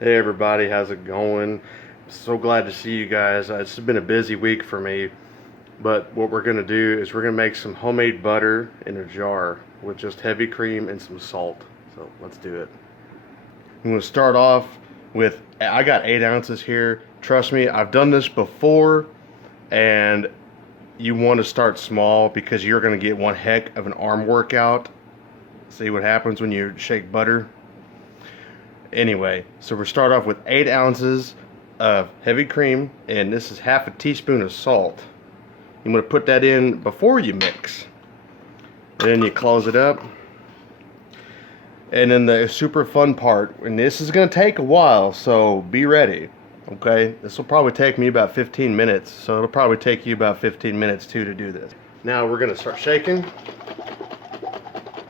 Hey everybody, how's it going? So glad to see you guys. It's been a busy week for me, but what we're gonna do is we're gonna make some homemade butter in a jar with just heavy cream and some salt. So let's do it. I'm gonna start off with, I got 8 ounces here. Trust me, I've done this before, and you want to start small because you're gonna get one heck of an arm workout. See what happens when you shake butter. Anyway, so we start off with 8 ounces of heavy cream, and this is half a teaspoon of salt. You want to put that in before you mix. Then you close it up. And then the super fun part, and this is going to take a while, so be ready. Okay, this will probably take me about 15 minutes, so it'll probably take you about 15 minutes too to do this. Now we're going to start shaking.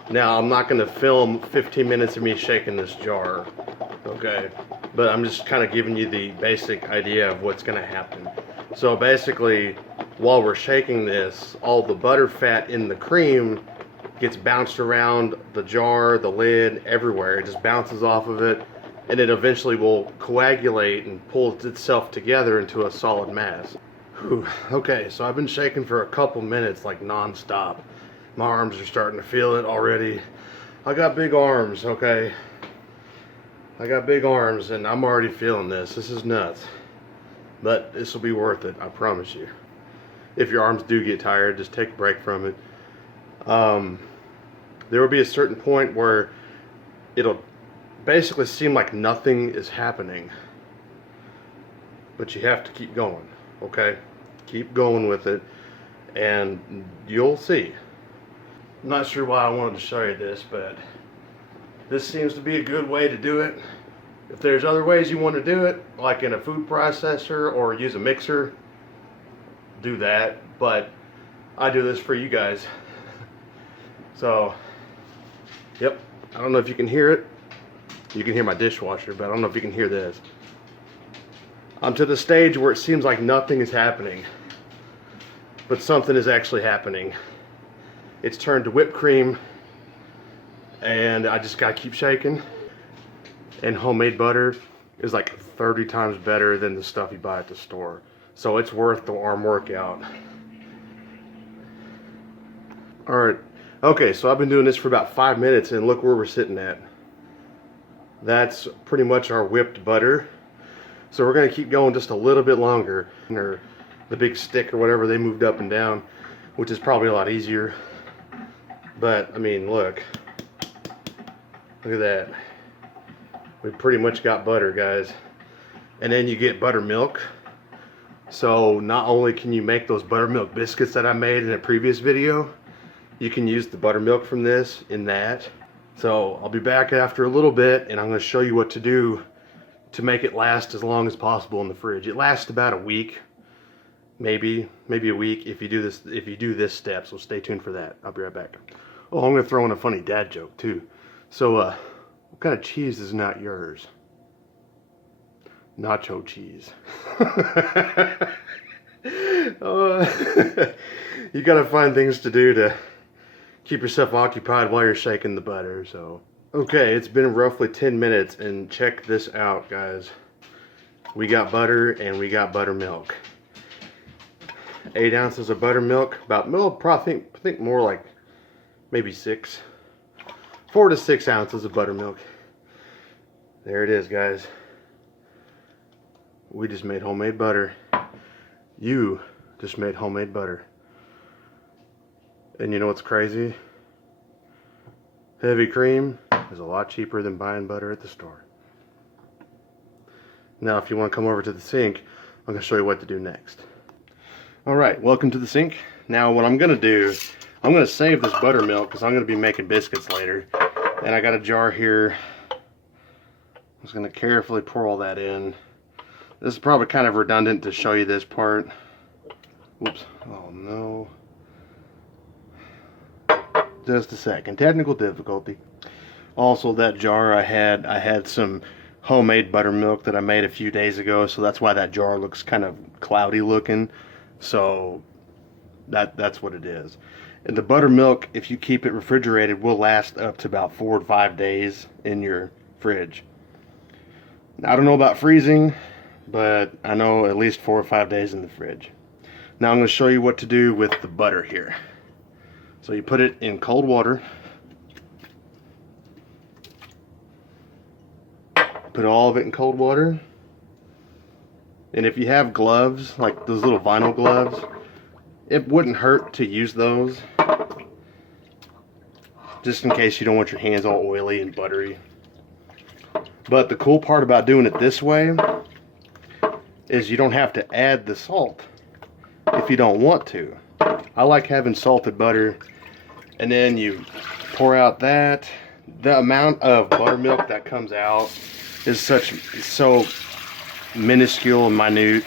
Now I'm not going to film 15 minutes of me shaking this jar. Okay, but I'm just kind of giving you the basic idea of what's going to happen. So basically, while we're shaking this, all the butter fat in the cream gets bounced around the jar, the lid, everywhere. It just bounces off of it, and it eventually will coagulate and pull itself together into a solid mass. Whew. Okay, so I've been shaking for a couple minutes, like non-stop. My arms are starting to feel it already. I got big arms, okay? I got big arms and I'm already feeling this. This is nuts. But this will be worth it, I promise you. If your arms do get tired, just take a break from it. There will be a certain point where it'll basically seem like nothing is happening. But you have to keep going, okay? Keep going with it and you'll see. I'm not sure why I wanted to show you this, but this seems to be a good way to do it. If there's other ways you want to do it, like in a food processor or use a mixer, do that. But I do this for you guys. So, yep. I don't know if you can hear it. You can hear my dishwasher, but I don't know if you can hear this. I'm to the stage where it seems like nothing is happening. But something is actually happening. It's turned to whipped cream. And I just gotta keep shaking. And homemade butter is like 30 times better than the stuff you buy at the store. So it's worth the arm workout. Alright, okay, so I've been doing this for about 5 minutes and look where we're sitting at. That's pretty much our whipped butter. So we're gonna keep going just a little bit longer. Or the big stick or whatever, they moved up and down, which is probably a lot easier. But, I mean, look. Look at that. We pretty much got butter, guys. And then you get buttermilk. So not only can you make those buttermilk biscuits that I made in a previous video, you can use the buttermilk from this in that. So I'll be back after a little bit and I'm going to show you what to do to make it last as long as possible in the fridge. It lasts about a week, maybe a week if you do this step. So stay tuned for that. I'll be right back. Oh, I'm going to throw in a funny dad joke too. So, what kind of cheese is not yours? Nacho cheese. You gotta find things to do to keep yourself occupied while you're shaking the butter, so. Okay, it's been roughly 10 minutes, and check this out, guys. We got butter, and we got buttermilk. 8 ounces of buttermilk, about, well, I think more like maybe 6. 4 to 6 ounces of buttermilk. There it is, guys. We just made homemade butter. You just made homemade butter. And you know what's crazy? Heavy cream is a lot cheaper than buying butter at the store. Now, if you want to come over to the sink, I'm going to show you what to do next. Alright, welcome to the sink. Now, what I'm going to do, I'm going to save this buttermilk because I'm going to be making biscuits later. And I got a jar here. I'm just going to carefully pour all that in. This is probably kind of redundant to show you this part. Whoops. Oh no. Just a second. Technical difficulty. Also, that jar I had some homemade buttermilk that I made a few days ago, so that's why that jar looks kind of cloudy looking. So that's what it is. And the buttermilk, if you keep it refrigerated, will last up to about 4 to 5 days in your fridge. I don't know about freezing, but I know at least 4 or 5 days in the fridge. Now I'm going to show you what to do with the butter here. So you put it in cold water. Put all of it in cold water. And if you have gloves, like those little vinyl gloves, it wouldn't hurt to use those. Just in case you don't want your hands all oily and buttery. But the cool part about doing it this way is you don't have to add the salt if you don't want to. I like having salted butter, and then you pour out that. The amount of buttermilk that comes out is so minuscule and minute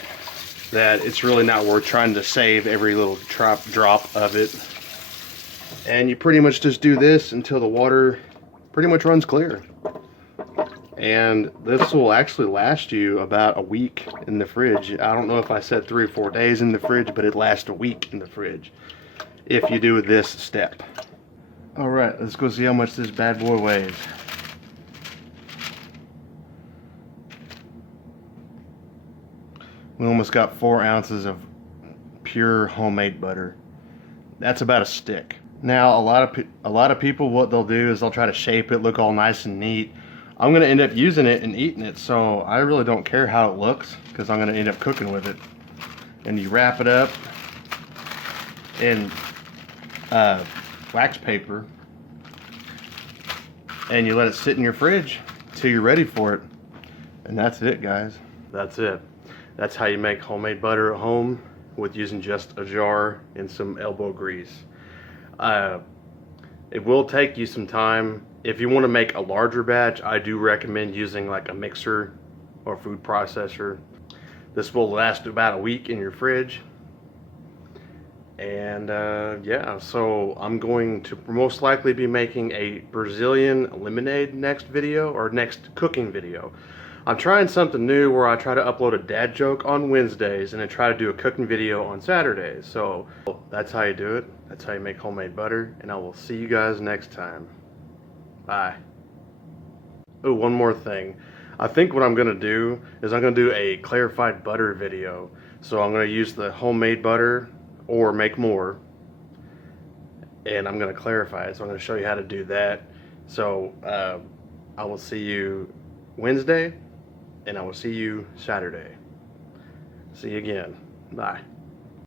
that it's really not worth trying to save every little drop of it. And you pretty much just do this until the water pretty much runs clear. And this will actually last you about a week in the fridge. I don't know if I said 3 or 4 days in the fridge, but it lasts a week in the fridge if you do this step. All right, let's go see how much this bad boy weighs. We almost got 4 ounces of pure homemade butter. That's about a stick. Now, a lot of people, what they'll do is they'll try to shape it, look all nice and neat. I'm gonna end up using it and eating it, so I really don't care how it looks because I'm gonna end up cooking with it. And you wrap it up in wax paper, and you let it sit in your fridge till you're ready for it. And that's it, guys. That's it. That's how you make homemade butter at home with using just a jar and some elbow grease. It will take you some time. If you want to make a larger batch, I do recommend using like a mixer or food processor. This will last about a week in your fridge. And yeah, so I'm going to most likely be making a Brazilian lemonade next video, or next cooking video. I'm trying something new where I try to upload a dad joke on Wednesdays and then try to do a cooking video on Saturdays. So that's how you do it. That's how you make homemade butter. And I will see you guys next time. Bye. Oh, one more thing. I think what I'm going to do is I'm going to do a clarified butter video. So I'm going to use the homemade butter or make more. And I'm going to clarify it. So I'm going to show you how to do that. So I will see you Wednesday. And I will see you Saturday. See you again. Bye.